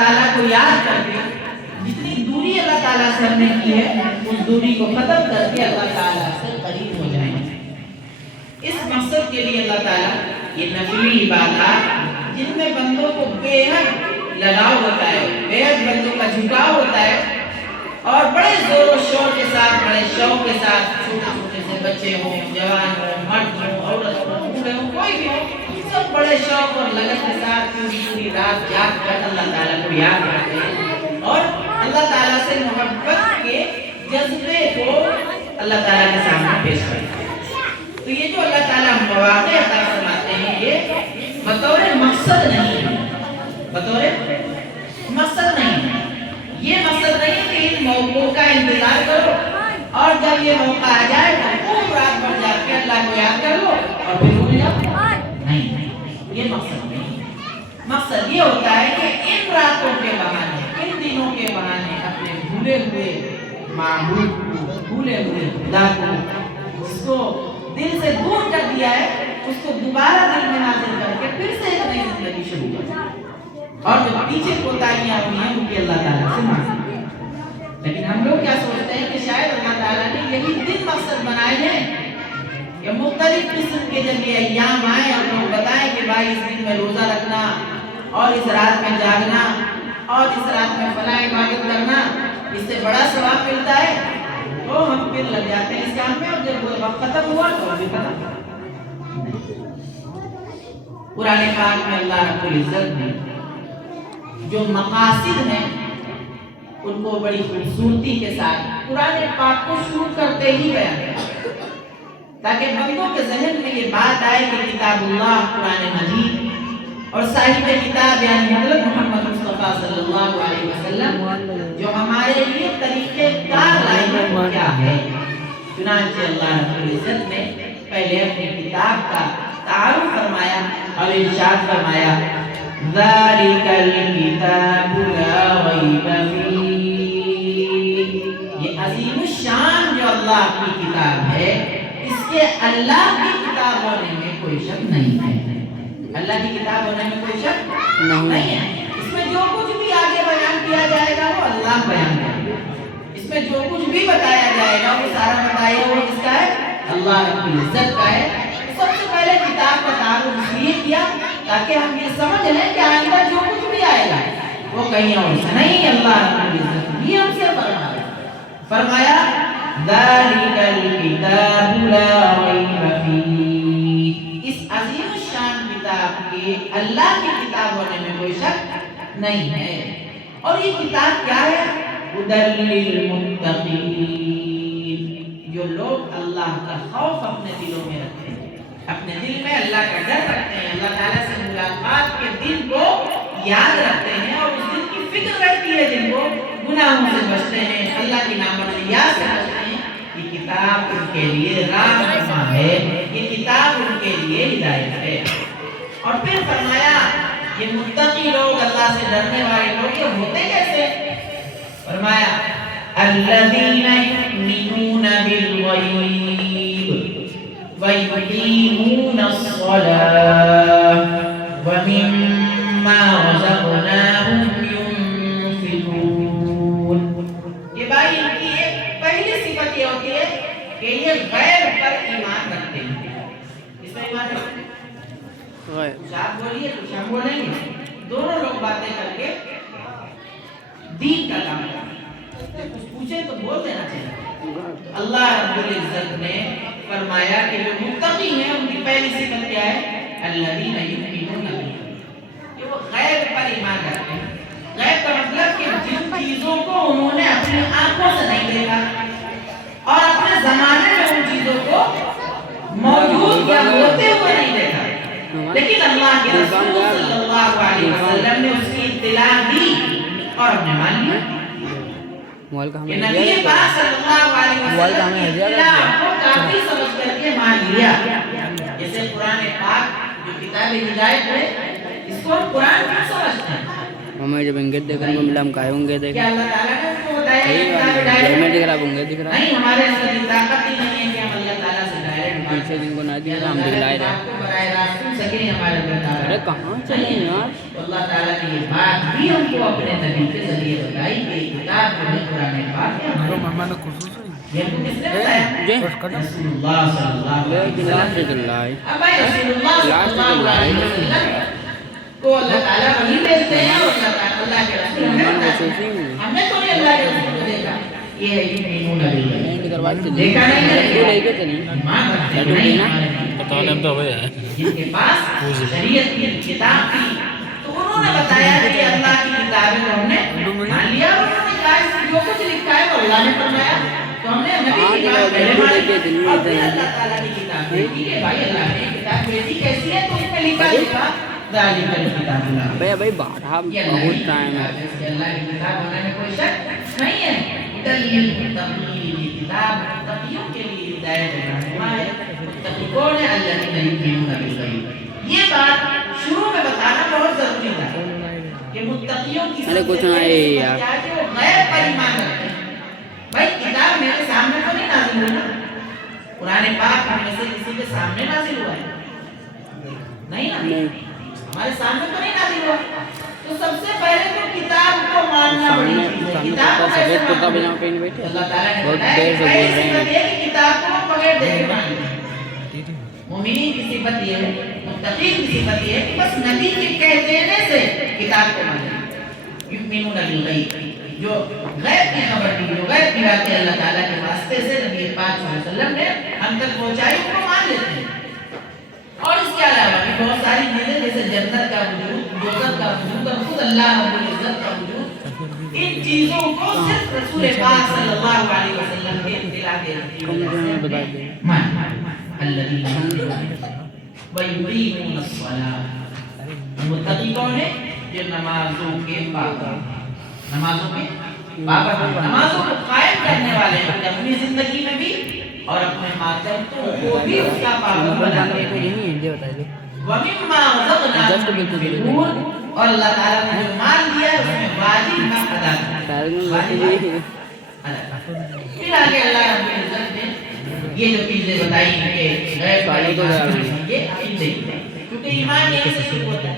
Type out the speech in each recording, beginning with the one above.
تعالیٰ کو یاد کر کے جتنی دوری اللہ تعالیٰ سے ہم نے کی ہے اس دوری کو ختم کر کے اللہ تعالیٰ سے قریب ہو جائیں گے۔ اس مقصد کے لیے اللہ تعالیٰ یہ نفلی عبادات جن میں بندوں کو بے حد لگاؤ ہوتا ہے، بے حد بندوں کا جھکاؤ ہوتا ہے اور بڑے زور و شور کے ساتھ، بڑے شوق کے ساتھ، چھوٹے چھوٹے سے بچے ہوں، جوان ہوں، مرد ہوں، عورت ہوں، بوڑھے ہوں، کوئی بھی ہو، سب بڑے شوق اور لگن کے ساتھ پوری رات جاگ کر اللہ تعالیٰ کو یاد کرتے ہیں اور اللہ تعالیٰ سے محبت کے جذبے کو اللہ تعالیٰ کے سامنے پیش کرتے ہیں۔ تو یہ جو اللہ تعالیٰ مواقع عطا فرماتے ہیں یہ بطور مقصد نہیں ہے، بطور مقصد نہیں ہے۔ یہ مقصد نہیں کہ ان موقعوں کا انتظار کرو اور جب یہ موقع آ جائے تو خوب رات بھر جا کے اللہ کو یاد کر لو اور پھر بھول جاؤ، نہیں، یہ مقصد نہیں۔ مقصد یہ ہوتا ہے کہ ان راتوں کے بہانے، ان دنوں کے بہانے اپنے بھولے ہوئے معبود کو، بھولے ہوئے خدا کو، جس کو دل سے دور کر دیا ہے، اس کو دوبارہ دل میں حاضر کر کے پھر سے ایک نئی زندگی شروع کرو اور جو پیچھے کوتاہیاں ہوئی ہیں ان کی اللہ تعالیٰ سے معافی۔ لیکن ہم لوگ کیا سوچتے ہیں کہ شاید اللہ تعالیٰ نے یہی دن مقصد بنائے ہیں کہ مختلف قسم کے جب یہ ایام آئے اور لوگ بتائیں کہ بھائی اس دن میں روزہ رکھنا اور اس رات میں جاگنا اور اس رات میں فلاں عبادت کرنا، اس سے بڑا ثواب ملتا ہے، تو ہم پھر لگ جاتے ہیں اس کام میں اور جب وہ وقت ختم ہوا تو ابھی ختم۔ قرآن پاک میں اللہ رب العزت نے جو مقاصد ہیں ان کو بڑی خوبصورتی کے ساتھ قرآن پاک کو شروع کرتے ہی بیان کرتے ہیں تاکہ بندوں کے ذہن میں یہ بات آئے کہ کتاب اللہ قرآن مجید اور صاحب کتاب یعنی حضرت محمد مصطفیٰ صلی اللہ علیہ وسلم جو ہمارے لیے طریقہ کار لائے ہیں وہ کیا ہے۔ چنانچہ اللہ رب العزت نے پہلے اپنی کتاب کا تعارف فرمایا اور ارشاد فرمایا ذَلِكَ الْكِتَابُ لَا رَيْبَ فِيهِ، یہ عظیم الشان جو اللہ کی کتاب ہے اس کے اللہ کی کتاب ہونے میں کوئی شک نہیں ہے۔ اللہ کی کتاب ہونے میں کوئی شک نہیں ہے۔ اس میں جو کچھ بھی آگے بیان کیا جائے گا وہ اللہ بیان کرے گا، اس میں جو کچھ بھی بتایا جائے گا وہ سارا بتایا وہ کس کا ہے؟ اللہ رب العزت کا ہے۔ سب سے پہلے کتاب کا تعارف اس لیے کیا تاکہ ہم یہ سمجھ لیں کہ آئندہ جو کچھ بھی آئے گا وہ کہیں اور سے نہیں، اللہ رب العزت یہ ہم سے فرمایا ذَلِكَ الْكِتَابُ لَا رَيْبَ فِيهِ، اس عظیم الشان کتاب کے اللہ کی کتاب ہونے میں کوئی شک نہیں ہے۔ اور یہ کتاب کیا ہے؟ هُدًى لِّلْمُتَّقِينَ، جو لوگ اللہ کا خوف اپنے دلوں میں رکھتے ہیں، اپنے دل میں اللہ کا ڈر رکھتے ہیں، اللہ تعالیٰ سے ملاقات کے دن کو یاد رکھتے ہیں اور اس دن کی فکر رکھتی ہے، جن کو گناہوں سے بچتے ہیں، اللہ کی نافرمانیوں سے بچتے ہیں، یہ کتاب ان کے لیے راہنما ہے، یہ کتاب ان کے لیے ہدایت ہے۔ اور پھر فرمایا یہ متقی لوگ، اللہ سے ڈرنے والے لوگ یہ ہوتے کیسے؟ فرمایا الذین یؤمنون بالغیب وَيُقِيمُونَ الصَّلَاةَ وَمِمَّا رَزَقْنَاهُمْ يُنْفِقُونَ۔ یہ بھائی ان کی ایک پہلی صفت یہ ہوتی ہے کہ یہ غیب پر ایمان رکھتے ہیں۔ اس پر ایمان رکھتے ہیں، کچھ آپ بولیے کچھ ہم بولیں گے، دونوں لوگ باتیں کر کے دین کا کام کرتے ہیں، کچھ پوچھیں تو بول دینا چاہیے۔ اللہ رب العزت نے فرمایا کہ جو متقی ہیں ان کی پہلی صفت کیا ہے؟ الذین یؤمنون بالغیب، کہ وہ غیب پر ایمان رکھتے ہیں۔ غیب کا مطلب کہ جن چیزوں کو انہوں نے اپنی آنکھوں سے نہیں دیکھا اور اپنے زمانے میں ان چیزوں کو موجود یا ہوتے ہوئے نہیں دیکھا، لیکن اللہ کے رسول صلی اللہ علیہ وسلم نے اس کی اطلاع دی اور ہم نے مان لیا کہ نبی پاک صلی اللہ علیہ وسلم کی اطلاع کو کافی سمجھ کر کے مان لیا۔ جیسے قرآن پاک جو کتاب ہدایت ہے، اس کو قرآن کیوں سمجھتے ہیں؟ ہمیں جب انگت دیکھنے کو ملا ہم کائے ہوں گے دیکھیں، کیا اللہ تعالیٰ نے اس کو بتایا ہے کتاب ہدایت میں دکھ رہا ہوں گے دکھ رہا نہیں، ہمارے اندر طاقت ہی نہیں ہے کہ ہم اللہ تعالیٰ سے ڈائریکٹ پیچھے جن کو نہ दिए हम दिखलाए रहे। आपको बराह रास्त सुन सके हमारे बता अरे कहाँ चले यार? अल्लाह ताला ने ये बात भी हमको अपने नबी के जरिए बताई कि किताब जो है कुरान पाक है हमारे ये हमको किसने बताया? रसूलुल्लाह सल्लल्लाहु अलैहि वसल्लम। लास्ट दिलाई अब भाई रसूलुल्लाह सल्लल्लाहु अलैहि वसल्लम को अल्लाह ताला वही भेजते हैं और अल्लाह के रसूल हमें बताते हैं। हमने तो नहीं अल्लाह के रसूल को देखा। ये है कि मीनू नबी है। देखा नहीं है लेके चली ईमान रखते लड्डू नहीं देना पता नहीं हम तो हुए हैं जिनके पास शरीयत की किताब थी तो उन्होंने बताया कि अल्लाह की किताबें तो हमने मान लिया और उन्होंने कहा इसमें जो कुछ लिखा है वो अल्लाह ने फरमाया तो हमने नबी की बात पहले मानी और फिर अल्लाह ताला की किताब भेजी कि भाई अल्लाह ने किताब भेजी कैसी है तो उसमें लिखा लिखा ज़ालिकल किताबुल्लाह भाई बारह बहुत टाइम है अल्लाह की किताब होने में कोई शक नहीं है दलील मुत्तकीन किताब मुत्तकियों के लिए हिदायत रहनुमा है मुत्तकी कौन है अल्लज़ीना युमिनूना बिल गैब ये बात शुरू में बताना बहुत जरूरी था कि मुत्तकियों की अरे कुछ नहीं यार क्या है वो गैब पर ईमान रखते हैं भाई किताब मेरे सामने तो नहीं नाज़िल हुई ना कुरान पाक हम में से किसी के सामने नाज़िल हुआ है नहीं ना हमारे सामने तो नहीं नाज़िल हुआ तो सबसे पहले तो किताब को मानना बड़ी चीज है किताब को कैसे सफेद कुर्ता मानना? पजामा पहन बैठे अल्लाह ताला ने बहुत बताया देर से बोल रहे हैं कि किताब को पकड़ दे के मान मोमिनीन की सिफत ये है मुत्तकीन की सिफत ये है कि बस नबी के कह देने से किताब को माने युमिनूना बिल गैब जो गैब की खबर दी जो गैब की बातें अल्लाह ताला के वास्ते से नबी पाक सल्लल्लाहु अलैहि वसल्लम ने हम तक पहुंचाई उनको मान लेते हैं और इसके अलावा भी बहुत सारी चीजें जैसे जन्नत का वजूद दोज़ख का वजूद और खुद अल्लाह रब्बुल इज्जत का वजूद इन चीजों को सिर्फ रसूल पाक सल्लल्लाहु अलैहि वसल्लम के इत्तिला दे कम में बता दे मान अल्लज़ीना व युक़ीमूना अस्सलाह मुत्तकी कौन है जो नमाजों के पाबंद नमाजों को कायम करने वाले हैं अपनी जिंदगी में भी और अपने मातहतों को भी उसका पाबंद बनाते हैं वमिम्मा रज़क़नाहुम युनफिक़ून और अल्लाह ताला ने जो माल दिया उसमें वाजिब हक अदा करना फिर आगे अल्लाह रब्बुल इज्जत ने ये जो चीजें बताई कि गैब वाली ये क्योंकि ईमान यहीं से शुरू होता है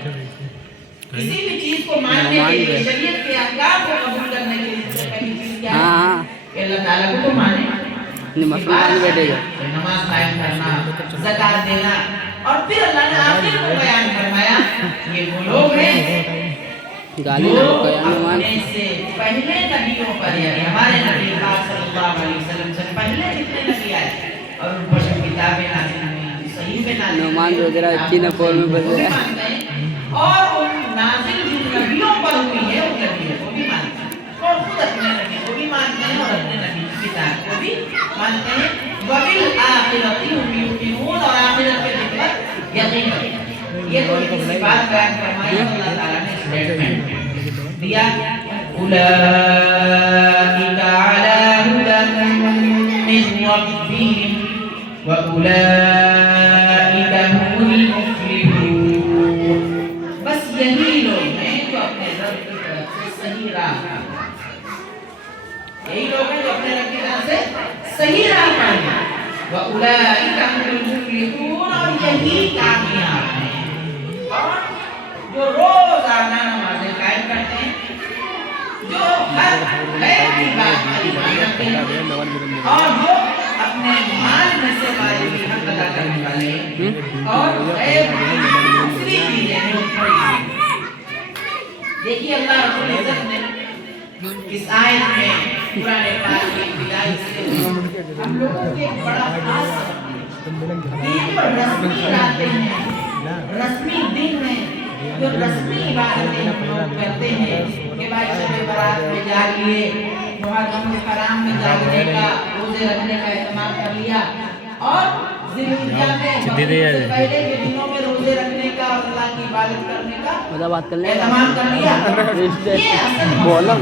किसी भी चीज को मानने के लिए शरीयत के अहकाम को कबूल करने के लिए सबसे पहली चीज क्या है कि अल्लाह ताला को तो माने मुसलमान बैठेगा नमाज कायम करना ज़कात देना और फिर अल्लाह ने आखिर में बयान फरमाया ये वो लोग हैं गाली जो ना कयाम मान अपने से पहले नबियों पर यानी हमारे नबी पाक सल्लल्लाहु अलैहि वसल्लम से पहले जितने नबी आए और उन पर जो किताबें नाज़िल हुई सही में नाज़िल नुमान जो जरा अच्छी ना फॉल में बस है और उन नाज़िल जिन नबियों पर हुई है उन नबियों को भी मानते हैं और खुद अपने नबी को भी मानते हैं और अपने नबी की किताब को भी मानते हैं वबिल आखिरति हुम युक़िनून और आखिरत पे जितना यकीन रखते हैं ये तो इसी बात बयान फरमाई अल्लाह ताला ने स्टेटमेंट दिया उलाइका अला हुदन मिन रब्बिहिम व उलाइका हुमुल मुफ्लिहून बस यही लोग हैं जो अपने रब की तरफ से सही राह यही लोग हैं जो अपने रब की तरफ से सही राह पाएंगे व उलाइका हुमुल मुफ्लिहून और यही कामयाब हैं और जो रोजाना नमाज़ें कायम करते हैं जो हर गैर की बात पर ईमान रखते हैं और जो अपने माल में से वाजिब हक अदा करने वाले हैं और गैर की दूसरी चीजें हैं उन पर ईमान देखिए अल्लाह रब्बुल इज्जत ने इस आयत में कुरान पाक की इब्तिदाई से हम लोगों के बड़ा खास दीन पर रस्मी रातें हैं रस्मी दिन में जो रस्मी इबादतें हम लोग करते हैं कि भाई शब बारात में जागिए मुहर्रम के हराम में जागने का रोजे रखने का इस्तेमाल कर लिया और ज़िलहिज्जा में पहले के दिनों में रोजे रखने का और अल्लाह की इबादत करने का बात कर ले इस्तेमाल कर लिया ये असल बोलो